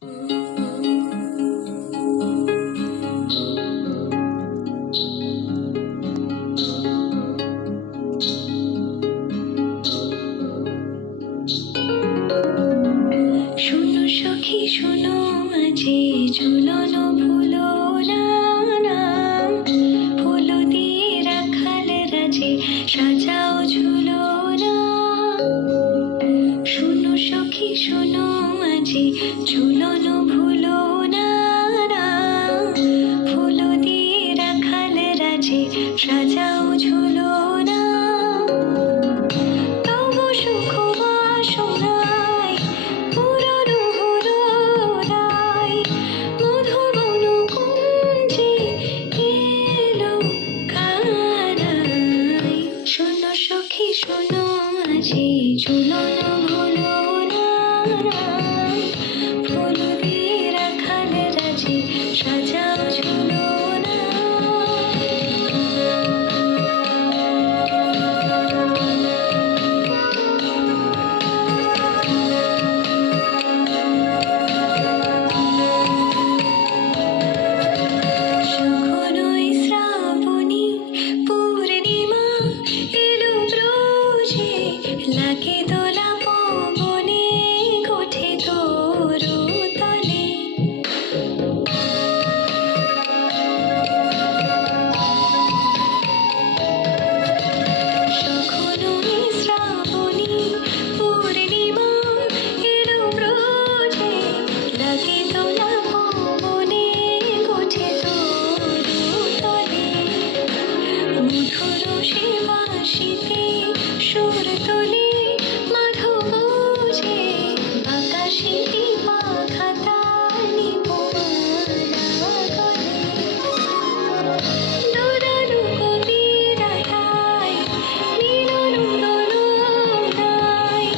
শোনো সখী শোনো, আজি ঝুলন ভুলো না, ফুল দিয়ে রাখাল রাজে সাজাও ঝুলনা। শোনো সখী শোনো, আজি ঝুলন ভুলো না, ফুল দিয়ে রাখাল রাজে সাজাও ঝুলনা। তব সুখ বাসনায় পুরনো হলো রায়, মধুবন কুঞ্জে এলো কানাই। শোনো সখী শোনো, আজি ঝুলন ভুলো না, ফুল দিয়ে রাখাল রাজে সাজাও ঝুলনা। শুকনোই শ্রাবণী পূর্ণিমা এলো ব্রজে, লাগে দোলা পবনে গোঠে তরু তলে। শুকনোই শ্রাবণী পূর্ণিমা এলো ব্রজে, লাগে দোলা পবনে গোঠে তরু তলে। মধুর সেবাসিতে সুর তোলে মাধব যে, আকাশে পাখাতা নিপমালা গলে। দোলালো কবিরাটায় নীলরু দোলনায়,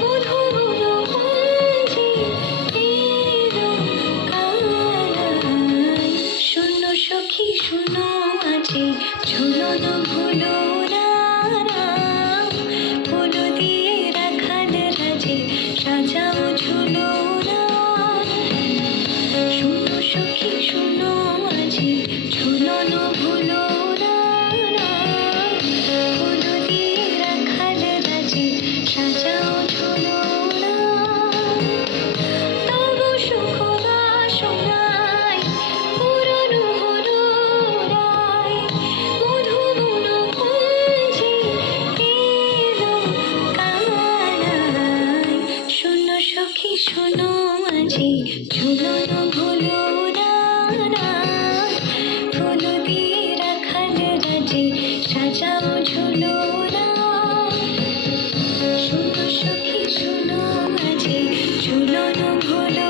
মধুবন কুঞ্জে এলো কানাই। শোনো সখী শোনো, আজি ঝুলন ভুলো না, ফুল দিয়ে রাখাল রাজে সাজাও ঝুলনা। শোনো সখী শোনো, আজি ঝুলন ভুলো না, ফুল দিয়ে রাখাল রাজে সাজাও ঝুলনা। তব সুখ বাসনায় পুরনো হলো রায়, মধুবন কুঞ্জে এলো কানাই। শোনো সখী শোনো, আজি ঝুলন ভুলো না, ফুল দিয়ে রাখাল রাজে সাজাও ঝুলনা। শোনো সখী শোনো, আজি ঝুলন ভুলো